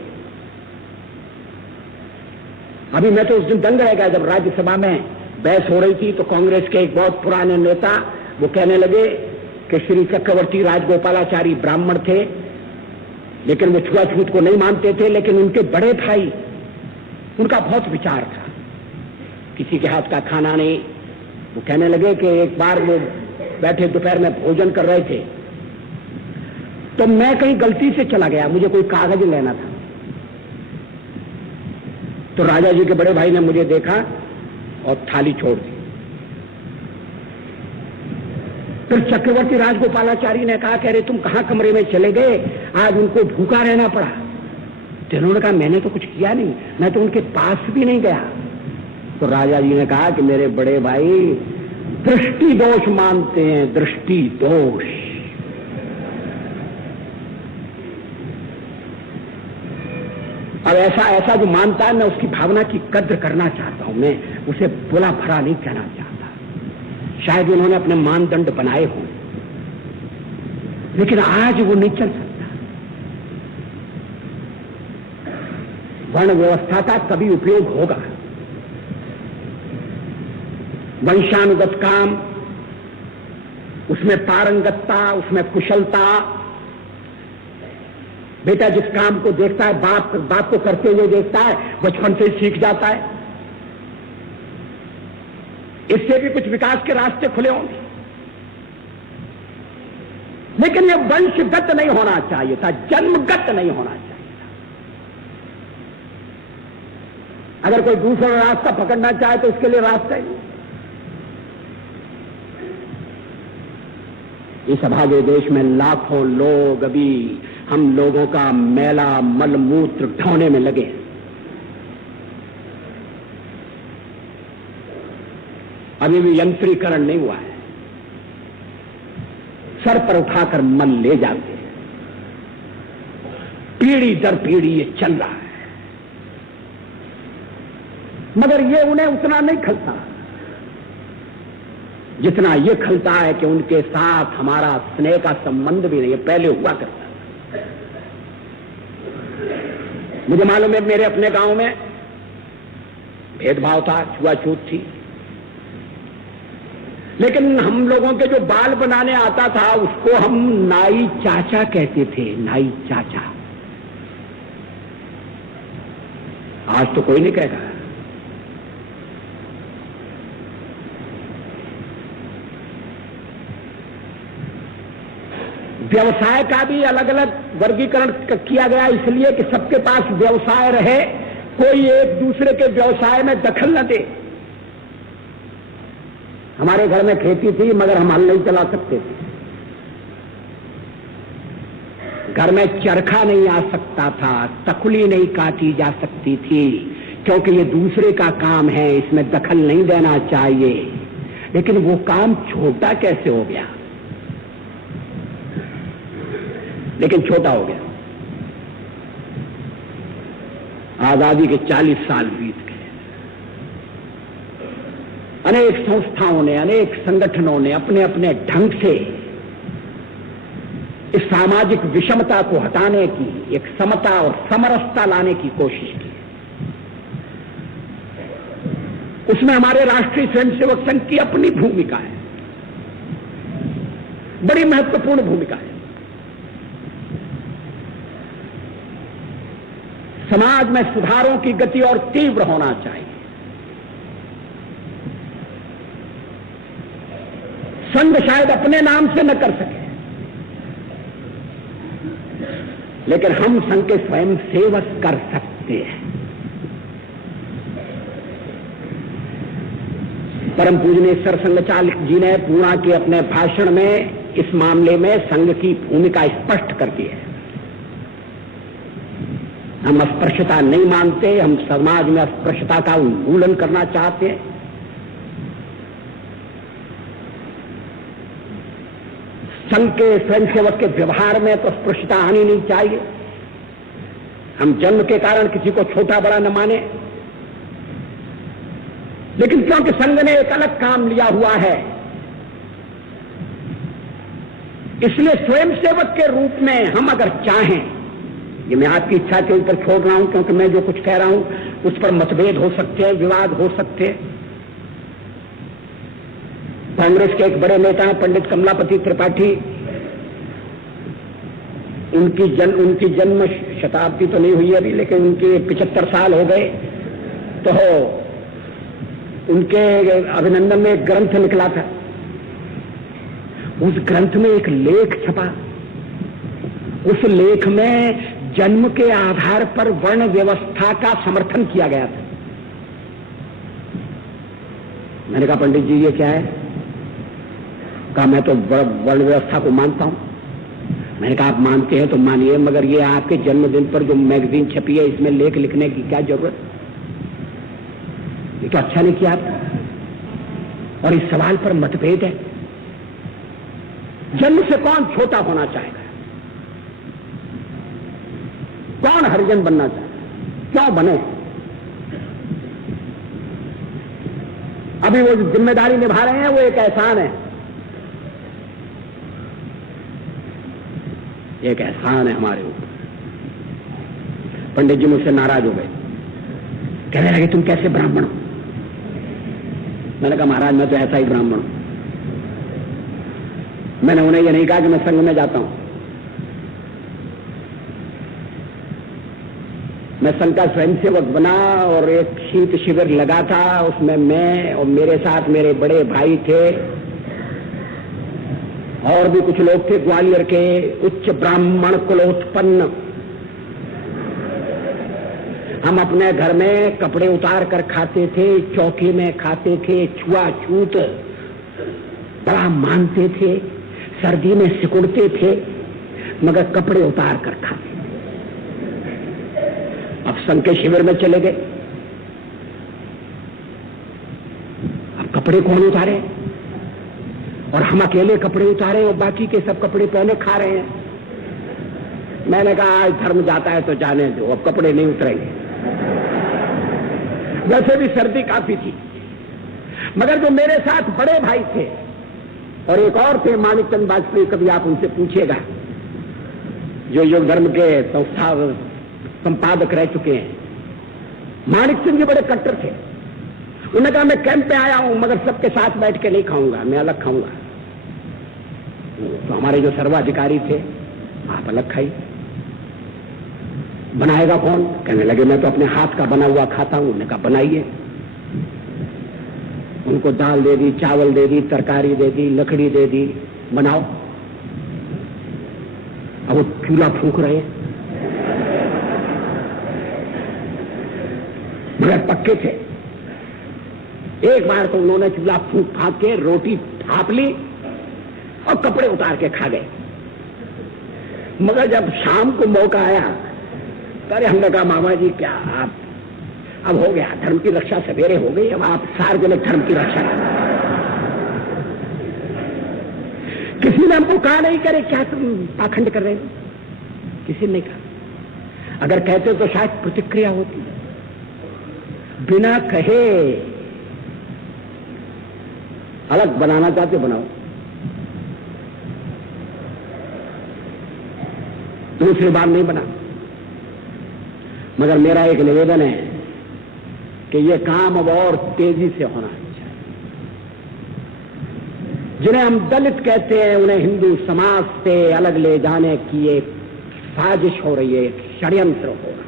अभी मैं तो उस दिन दंग रह गया जब राज्यसभा में बहस हो रही थी, तो कांग्रेस के एक बहुत पुराने नेता वो कहने लगे कि श्री चक्रवर्ती राजगोपालाचारी ब्राह्मण थे, लेकिन वो छुआछूत को नहीं मानते थे, लेकिन उनके बड़े भाई, उनका बहुत विचार था, किसी के हाथ का खाना नहीं। वो कहने लगे कि एक बार वो बैठे दोपहर में भोजन कर रहे थे, तो मैं कहीं गलती से चला गया, मुझे कोई कागज लेना था। तो राजा जी के बड़े भाई ने मुझे देखा और थाली छोड़ दी। फिर चक्रवर्ती राजगोपालाचारी ने कहा, कह रहे तुम कहां कमरे में चले गए, आज उनको भूखा रहना पड़ा। तो उन्होंने कहा मैंने तो कुछ किया नहीं, मैं तो उनके पास भी नहीं गया। तो राजा जी ने कहा कि मेरे बड़े भाई दृष्टि दोष मानते हैं, दृष्टि दोष। अब ऐसा जो मानता है, मैं उसकी भावना की कद्र करना चाहता हूं, मैं उसे बुला भरा नहीं कहना चाहता। शायद उन्होंने अपने मानदंड बनाए हों, लेकिन आज वो नहीं चल सकता। वर्ण व्यवस्था का कभी उपयोग होगा, वंशानुगत काम, उसमें पारंगतता, उसमें कुशलता। बेटा जिस काम को देखता है, बाप को करते हुए देखता है, बचपन से सीख जाता है। इससे भी कुछ विकास के रास्ते खुले होंगे, लेकिन यह वंशगत नहीं होना चाहिए था, जन्मगत नहीं होना चाहिए था। अगर कोई दूसरा रास्ता पकड़ना चाहे तो उसके लिए रास्ता ही नहीं। इस अभागे देश में लाखों लोग अभी हम लोगों का मैला मलमूत्र ढोने में लगे। अभी भी यंत्रीकरण नहीं हुआ है, सर पर उठाकर मल ले जाते हैं। पीढ़ी दर पीढ़ी ये चल रहा है, मगर ये उन्हें उतना नहीं खलता। जितना ये खलता है कि उनके साथ हमारा स्नेह का संबंध भी नहीं है, पहले हुआ करता। मुझे मालूम है मेरे अपने गांव में भेदभाव था, छुआछूत थी, लेकिन हम लोगों के जो बाल बनाने आता था उसको हम नाई चाचा कहते थे, नाई चाचा। आज तो कोई नहीं कहेगा। व्यवसाय का भी अलग अलग वर्गीकरण किया गया, इसलिए कि सबके पास व्यवसाय रहे, कोई एक दूसरे के व्यवसाय में दखल न दे। हमारे घर में खेती थी मगर हम हल नहीं चला सकते थे, घर में चरखा नहीं आ सकता था, तकुली नहीं काटी जा सकती थी, क्योंकि ये दूसरे का काम है, इसमें दखल नहीं देना चाहिए। लेकिन वो काम छोटा कैसे हो गया? लेकिन छोटा हो गया। आजादी के 40 साल बीत गए, अनेक संस्थाओं ने, अनेक संगठनों ने अपने अपने ढंग से इस सामाजिक विषमता को हटाने की, एक समता और समरसता लाने की कोशिश की। उसमें हमारे राष्ट्रीय स्वयंसेवक संघ की अपनी भूमिका है, बड़ी महत्वपूर्ण भूमिका है। समाज में सुधारों की गति और तीव्र होना चाहिए। संघ शायद अपने नाम से न कर सके, लेकिन हम संघ के स्वयं सेवक कर सकते हैं। परम पूजनीय सरसंघ चालक जी ने पूर्णा के अपने भाषण में इस मामले में संघ की भूमिका स्पष्ट कर दी है। हम अस्पृश्यता नहीं मानते, हम समाज में अस्पृश्यता का उन्मूलन करना चाहते हैं। संघ के स्वयंसेवक के व्यवहार में तो अस्पृश्यता आनी नहीं चाहिए। हम जन्म के कारण किसी को छोटा बड़ा न माने, लेकिन क्योंकि संघ ने एक अलग काम लिया हुआ है, इसलिए स्वयंसेवक के रूप में हम अगर चाहें, ये मैं आपकी इच्छा के ऊपर छोड़ रहा हूं, क्योंकि मैं जो कुछ कह रहा हूं उस पर मतभेद हो सकते हैं, विवाद हो सकते हैं। कांग्रेस के एक बड़े नेता हैं पंडित कमलापति त्रिपाठी, उनकी जन्म शताब्दी तो नहीं हुई अभी, लेकिन उनके 75 साल हो गए, तो उनके अभिनंदन में एक ग्रंथ निकला था। उस ग्रंथ में एक लेख छपा, उस लेख में जन्म के आधार पर वर्ण व्यवस्था का समर्थन किया गया था। मैंने कहा पंडित जी ये क्या है? कहा मैं तो वर्ण व्यवस्था को मानता हूं। मैंने कहा आप मानते हैं तो मानिए, मगर ये आपके जन्मदिन पर जो मैगजीन छपी है इसमें लेख लिखने की क्या जरूरत? ये तो अच्छा नहीं किया आप। और इस सवाल पर मतभेद है। जन्म से कौन छोटा होना चाहेगा? कौन हरिजन बनना चाहेगा? क्यों बने? अभी वो जिम्मेदारी निभा रहे हैं, वो एक एहसान है, एक एहसान है हमारे ऊपर। पंडित जी मुझसे नाराज हो गए, कहने लगे तुम कैसे ब्राह्मण हो? मैंने कहा महाराज मैं तो ऐसा ही ब्राह्मण हूं। मैंने उन्हें यह नहीं कहा कि मैं संघ में जाता हूं। मैं संघ का स्वयंसेवक बना और एक शीत शिविर लगा था, उसमें मैं और मेरे साथ मेरे बड़े भाई थे और भी कुछ लोग थे, ग्वालियर के उच्च ब्राह्मण कुलोत्पन्न। हम अपने घर में कपड़े उतार कर खाते थे, चौकी में खाते थे, छुआछूत बड़ा मानते थे, सर्दी में सिकुड़ते थे, मगर कपड़े उतार कर खाते। अब संघ के शिविर में चले गए, अब कपड़े कौन उतारे? और हम अकेले कपड़े उतारे और बाकी के सब कपड़े पहने खा रहे हैं। मैंने कहा आज धर्म जाता है तो जाने दो, अब कपड़े नहीं उतरेंगे। वैसे भी सर्दी काफी थी, मगर जो मेरे साथ बड़े भाई थे और एक और थे माणिकचंद वाजपेयी, कभी आप उनसे पूछिएगा, जो योग धर्म के संस्था संपादक रह चुके हैं। माणिकचंद जी बड़े कट्टर थे। उन्होंने कहा मैं कैंप पे आया हूं मगर सबके साथ बैठ के नहीं खाऊंगा, मैं अलग खाऊंगा। तो हमारे जो सर्वाधिकारी थे, आप अलग खाइए। बनाएगा कौन? कहने लगे मैं तो अपने हाथ का बना हुआ खाता हूं। उन्होंने कहा बनाइए। उनको दाल दे दी, चावल दे दी, तरकारी दे दी, लकड़ी दे दी, बनाओ। अब वो चूल्हा फूंक रहे हैं, मगर पक्के थे। एक बार तो उन्होंने चूल्हा फूंक फांक के रोटी ढाप ली और कपड़े उतार के खा गए। मगर जब शाम को मौका आया, अरे हमने कहा मामा जी क्या आप, अब हो गया धर्म की रक्षा, सवेरे हो गई, अब आप सार्वजनिक धर्म की रक्षा करें। किसी ने हमको कहा नहीं करे क्या तुम पाखंड कर रहे हो, किसी ने नहीं कहा। अगर कहते तो शायद प्रतिक्रिया होती। बिना कहे अलग बनाना चाहते बनाओ। दूसरी बार नहीं बना। मगर मेरा एक निवेदन है कि यह काम अब और तेजी से होना चाहिए। जिन्हें हम दलित कहते हैं उन्हें हिंदू समाज से अलग ले जाने की एक साजिश हो रही है, एक षड्यंत्र हो रहा है।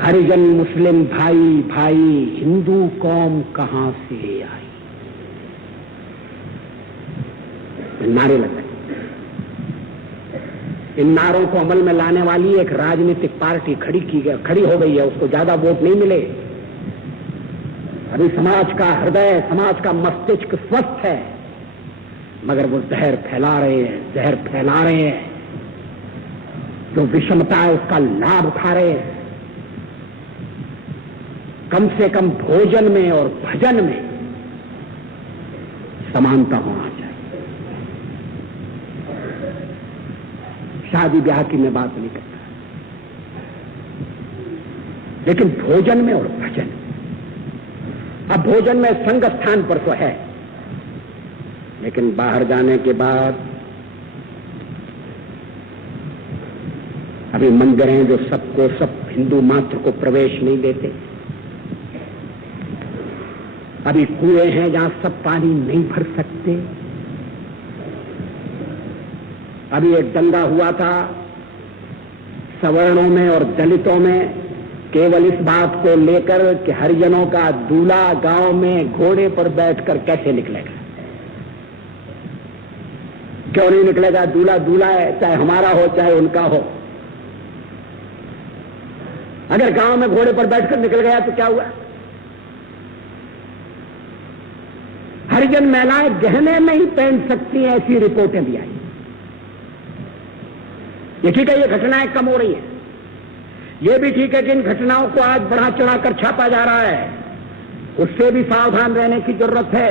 हरिजन मुस्लिम भाई भाई, हिंदू कौम कहां से आई, नारे लगे। इन नारों को अमल में लाने वाली एक राजनीतिक पार्टी खड़ी हो गई है। उसको ज्यादा वोट नहीं मिले। अभी समाज का हृदय, समाज का मस्तिष्क स्वस्थ है, मगर वो जहर फैला रहे हैं। जो विषमता है उसका लाभ उठा रहे हैं। कम से कम भोजन में और भजन में समानता होना चाहिए। शादी ब्याह की मैं बात नहीं करता, लेकिन भोजन में और भजन। अब भोजन में संग स्थान पर तो है, लेकिन बाहर जाने के बाद अभी मंदिर हैं जो सब हिंदू मात्र को प्रवेश नहीं देते। अभी कुएं हैं जहां सब पानी नहीं भर सकते। अभी एक दंगा हुआ था सवर्णों में और दलितों में, केवल इस बात को लेकर कि हरिजनों का दूल्हा गांव में घोड़े पर बैठकर कैसे निकलेगा। क्यों नहीं निकलेगा? दूल्हा है, चाहे हमारा हो चाहे उनका हो। अगर गांव में घोड़े पर बैठकर निकल गया तो क्या हुआ? हरिजन महिलाएं गहने नहीं पहन सकती हैं, ऐसी रिपोर्टें भी आई। ये ठीक है, ये घटनाएं कम हो रही हैं। ये भी ठीक है कि इन घटनाओं को आज बढ़ा चढ़ाकर छापा जा रहा है, उससे भी सावधान रहने की जरूरत है।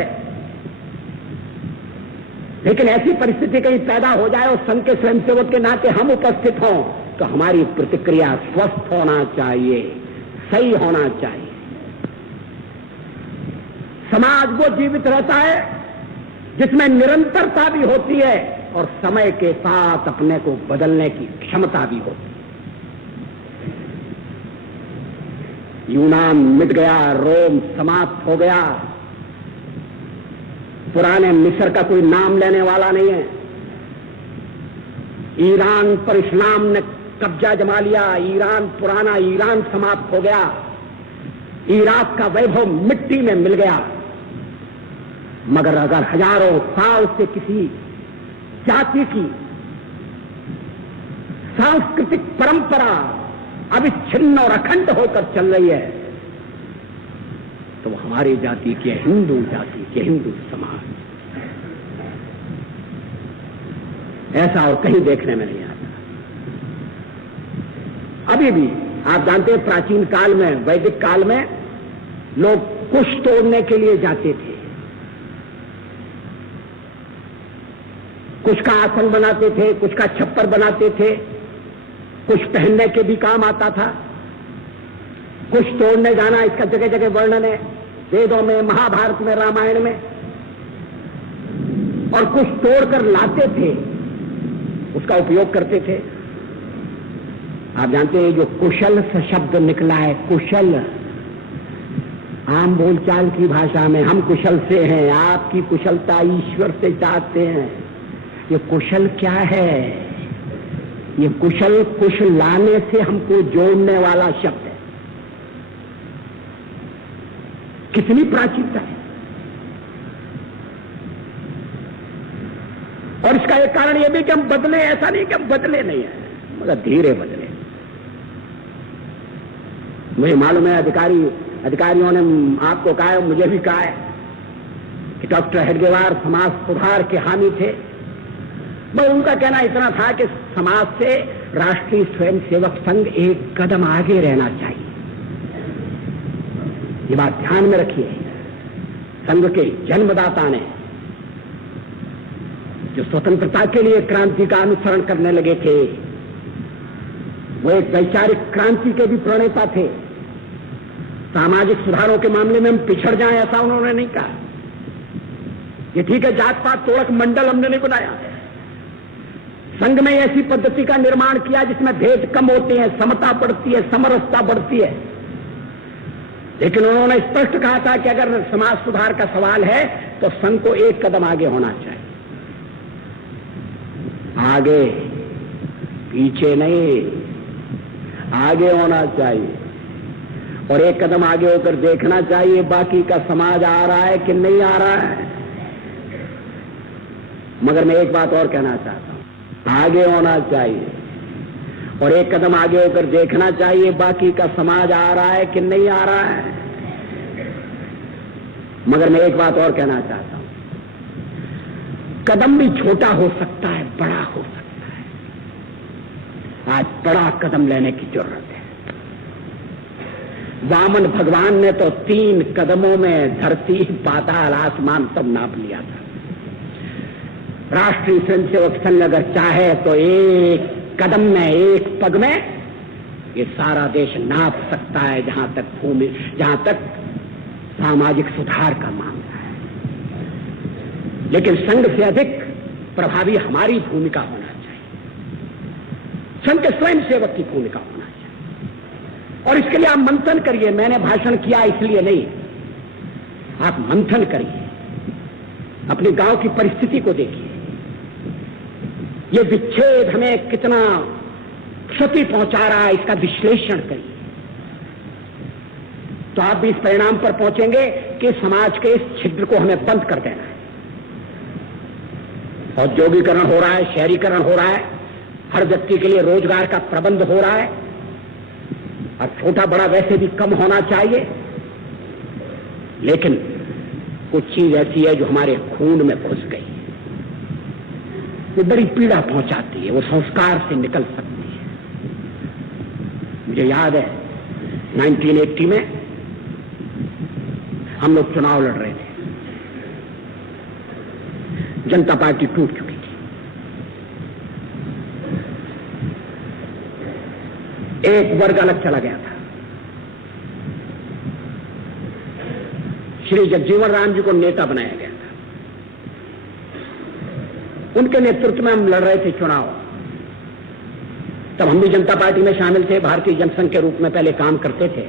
लेकिन ऐसी परिस्थिति कहीं पैदा हो जाए और संघ के स्वयंसेवक के नाते हम उपस्थित हों, तो हमारी प्रतिक्रिया स्वस्थ होना चाहिए, सही होना चाहिए। समाज वो जीवित रहता है जिसमें निरंतरता भी होती है और समय के साथ अपने को बदलने की क्षमता भी होती है। यूनान मिट गया, रोम समाप्त हो गया, पुराने मिस्र का कोई नाम लेने वाला नहीं है। ईरान पर इस्लाम ने कब्जा जमा लिया, पुराना ईरान समाप्त हो गया। इराक का वैभव मिट्टी में मिल गया। मगर अगर हजारों साल से किसी जाति की सांस्कृतिक परंपरा अविच्छिन्न और अखंड होकर चल रही है, तो हमारी जाति के, हिंदू जाति के, हिंदू समाज, ऐसा और कहीं देखने में नहीं आता। अभी भी आप जानते हैं, प्राचीन काल में, वैदिक काल में लोग कुश तोड़ने के लिए जाते थे, कुछ का आसन बनाते थे, कुछ का छप्पर बनाते थे, कुछ पहनने के भी काम आता था। कुछ तोड़ने जाना, इसका जगह जगह वर्णन है वेदों में, महाभारत में, रामायण में। और कुछ तोड़कर लाते थे, उसका उपयोग करते थे। आप जानते हैं जो कुशल से शब्द निकला है, कुशल, आम बोलचाल की भाषा में हम कुशल से हैं, आपकी कुशलता ईश्वर से चाहते हैं। ये कुशल क्या है? ये कुशल, कुश लाने से हमको जोड़ने वाला शब्द है। कितनी प्राचीनता है। और इसका एक कारण यह भी कि हम बदले, ऐसा नहीं कि हम बदले नहीं है, मगर धीरे बदले। मुझे मालूम है अधिकारियों ने आपको कहा है, मुझे भी कहा है कि डॉक्टर हेडगेवार समाज सुधार के हामी थे। बस उनका कहना इतना था कि समाज से राष्ट्रीय स्वयंसेवक संघ एक कदम आगे रहना चाहिए। ये बात ध्यान में रखिए। संघ के जन्मदाता ने जो स्वतंत्रता के लिए क्रांति का अनुसरण करने लगे थे, वो एक वैचारिक क्रांति के भी प्रणेता थे। सामाजिक सुधारों के मामले में हम पिछड़ जाएं ऐसा उन्होंने नहीं कहा। ये ठीक है, जात पात तोड़क मंडल हमने नहीं बनाया। संघ में ऐसी पद्धति का निर्माण किया जिसमें भेद कम होते हैं, समता बढ़ती है, समरसता बढ़ती है। लेकिन उन्होंने स्पष्ट कहा था कि अगर समाज सुधार का सवाल है तो संघ को एक कदम आगे होना चाहिए। आगे, पीछे नहीं, आगे होना चाहिए। और एक कदम आगे होकर देखना चाहिए बाकी का समाज आ रहा है कि नहीं आ रहा है। मगर मैं एक बात और कहना चाहता हूं, आगे होना चाहिए और एक कदम आगे होकर देखना चाहिए बाकी का समाज आ रहा है कि नहीं आ रहा है। मगर मैं एक बात और कहना चाहता हूं, कदम भी छोटा हो सकता है, बड़ा हो सकता है। आज बड़ा कदम लेने की जरूरत है। वामन भगवान ने तो 3 कदमों में धरती, पाताल, आसमान सब नाप लिया था। राष्ट्रीय स्वयंसेवक संघ अगर चाहे तो एक कदम में, एक पग में ये सारा देश नाप सकता है, जहां तक सामाजिक सुधार का मामला है। लेकिन संघ से अधिक प्रभावी हमारी भूमिका होना चाहिए, संघ के स्वयंसेवक की भूमिका होना चाहिए। और इसके लिए आप मंथन करिए। मैंने भाषण किया इसलिए नहीं, आप मंथन करिए, अपने गांव की परिस्थिति को देखिए। ये विच्छेद हमें कितना क्षति पहुंचा रहा है, इसका विश्लेषण करिए, तो आप भी इस परिणाम पर पहुंचेंगे कि समाज के इस छिद्र को हमें बंद कर देना है। औद्योगिकरण हो रहा है, शहरीकरण हो रहा है, हर व्यक्ति के लिए रोजगार का प्रबंध हो रहा है, और छोटा बड़ा वैसे भी कम होना चाहिए। लेकिन कुछ चीज ऐसी है जो हमारे खून में घुस गई, वो बड़ी पीड़ा पहुंचाती है, वो संस्कार से निकल सकती है। मुझे याद है 1980 में हम लोग चुनाव लड़ रहे थे, जनता पार्टी टूट चुकी थी। एक वर्ग अलग चला गया था। श्री जगजीवन राम जी को नेता बनाया गया था, उनके नेतृत्व में हम लड़ रहे थे चुनाव। तब हम भी जनता पार्टी में शामिल थे, भारतीय जनसंघ के रूप में पहले काम करते थे।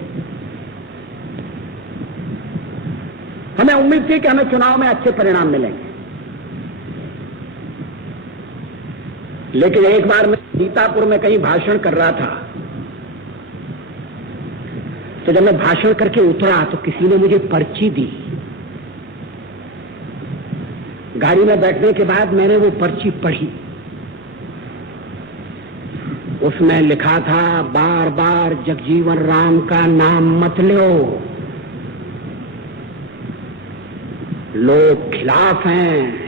हमें उम्मीद थी कि हमें चुनाव में अच्छे परिणाम मिलेंगे। लेकिन एक बार मैं सीतापुर में कहीं भाषण कर रहा था, तो जब मैं भाषण करके उतरा तो किसी ने मुझे पर्ची दी। गाड़ी में बैठने के बाद मैंने वो पर्ची पढ़ी। उसमें लिखा था, बार बार जगजीवन राम का नाम मत लो, लोग खिलाफ हैं।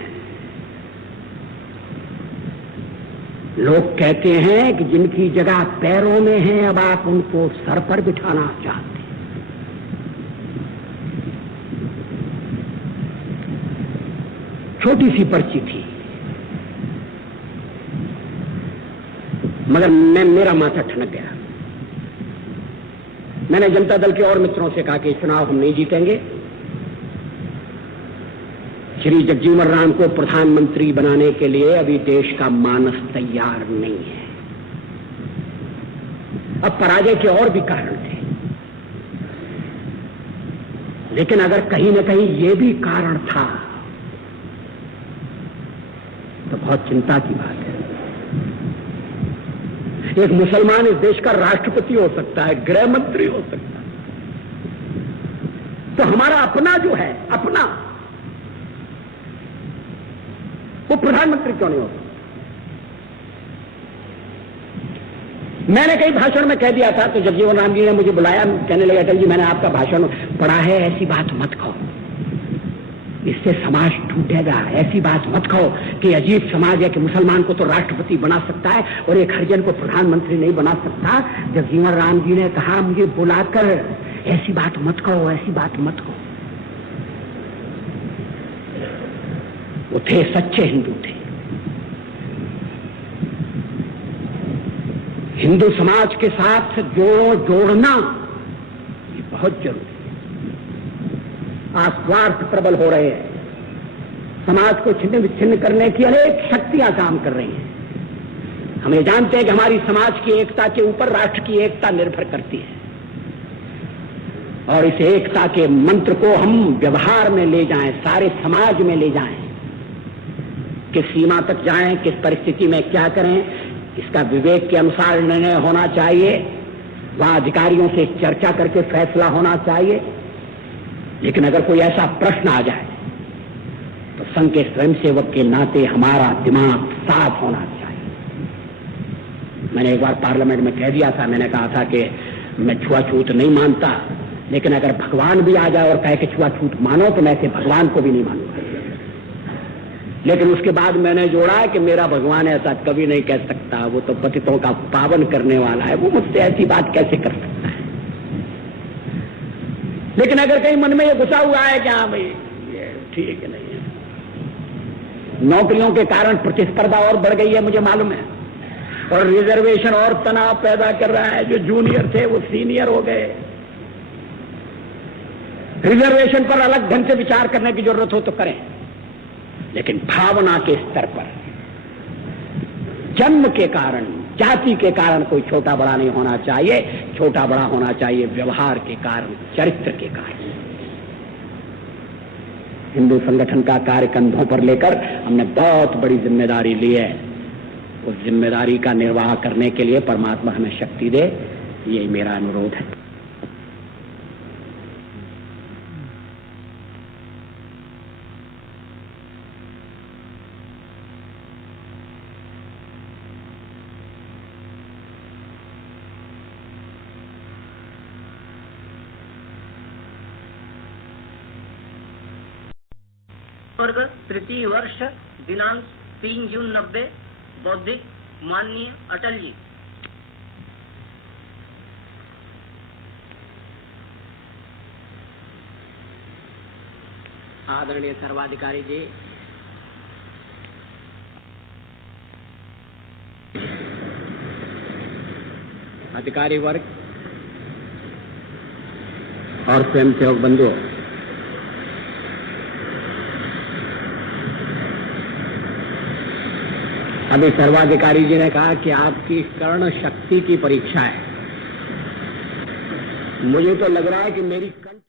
लोग कहते हैं कि जिनकी जगह पैरों में है अब आप उनको सर पर बिठाना चाहते हैं। छोटी सी पर्ची थी, मगर मेरा माथा ठनक गया। मैंने जनता दल के और मित्रों से कहा कि चुनाव हम नहीं जीतेंगे, श्री जगजीवन राम को प्रधानमंत्री बनाने के लिए अभी देश का मानस तैयार नहीं है। अब पराजय के और भी कारण थे, लेकिन अगर कहीं न कहीं ये भी कारण था तो बहुत चिंता की बात है। एक मुसलमान इस देश का राष्ट्रपति हो सकता है, गृह मंत्री हो सकता है, तो हमारा अपना जो है, अपना, वो प्रधानमंत्री क्यों नहीं होता? मैंने कई भाषण में कह दिया था, तो जगजीवन राम जी ने मुझे बुलाया, कहने लगे अटल जी मैंने आपका भाषण पढ़ा है, ऐसी बात मत कहो, इससे समाज टूटेगा, ऐसी बात मत कहो कि अजीब समाज है कि मुसलमान को तो राष्ट्रपति बना सकता है और एक हरिजन को प्रधानमंत्री नहीं बना सकता। जगजीवन राम जी ने कहा मुझे बुलाकर ऐसी बात मत कहो, ऐसी बात मत कहो। वो थे सच्चे हिंदू थे। हिंदू समाज के साथ जोड़ना ये बहुत जरूरी है। आज स्वार्थ प्रबल हो रहे हैं, समाज को छिन्न विच्छिन्न करने की अनेक शक्तियां काम कर रही हैं। हम ये जानते हैं कि हमारी समाज की एकता के ऊपर राष्ट्र की एकता निर्भर करती है, और इस एकता के मंत्र को हम व्यवहार में ले जाएं, सारे समाज में ले जाएं, किस सीमा तक जाएं, किस परिस्थिति में क्या करें, इसका विवेक के अनुसार निर्णय होना चाहिए। वहां अधिकारियों से चर्चा करके फैसला होना चाहिए। लेकिन अगर कोई ऐसा प्रश्न आ जाए तो संघ के स्वयंसेवक के नाते हमारा दिमाग साफ होना चाहिए। मैंने एक बार पार्लियामेंट में कह दिया था, मैंने कहा था कि मैं छुआछूत नहीं मानता, लेकिन अगर भगवान भी आ जाए और कहे कि छुआछूत मानो तो मैं ऐसे भगवान को भी नहीं मानूंगा। लेकिन उसके बाद मैंने जोड़ा है कि मेरा भगवान ऐसा कभी नहीं कह सकता, वो तो पतितों का पावन करने वाला है, वो मुझसे ऐसी बात कैसे कर सकता है। लेकिन अगर कहीं मन में ये घुसा हुआ है कि हाँ भाई ये ठीक है, नहीं है, नौकरियों के कारण प्रतिस्पर्धा और बढ़ गई है मुझे मालूम है, और रिजर्वेशन और तनाव पैदा कर रहा है। जो जूनियर थे वो सीनियर हो गए। रिजर्वेशन पर अलग ढंग से विचार करने की जरूरत हो तो करें, लेकिन भावना के स्तर पर, जन्म के कारण, जाति के कारण कोई छोटा बड़ा नहीं होना चाहिए। छोटा बड़ा होना चाहिए व्यवहार के कारण, चरित्र के कारण। हिंदू संगठन का कार्य कंधों पर लेकर हमने बहुत बड़ी जिम्मेदारी ली है। उस जिम्मेदारी का निर्वाह करने के लिए परमात्मा हमें शक्ति दे, यही मेरा अनुरोध है। वर्ग तृतीय वर्ष दिनांक 3 जून 90 बौद्धिक माननीय अटल जी। आदरणीय सर्वाधिकारी जी, अधिकारी वर्ग और स्वयंसेवक बंधुओं, अभी सर्वाधिकारी जी ने कहा कि आपकी कर्ण शक्ति की परीक्षा है। मुझे तो लग रहा है कि मेरी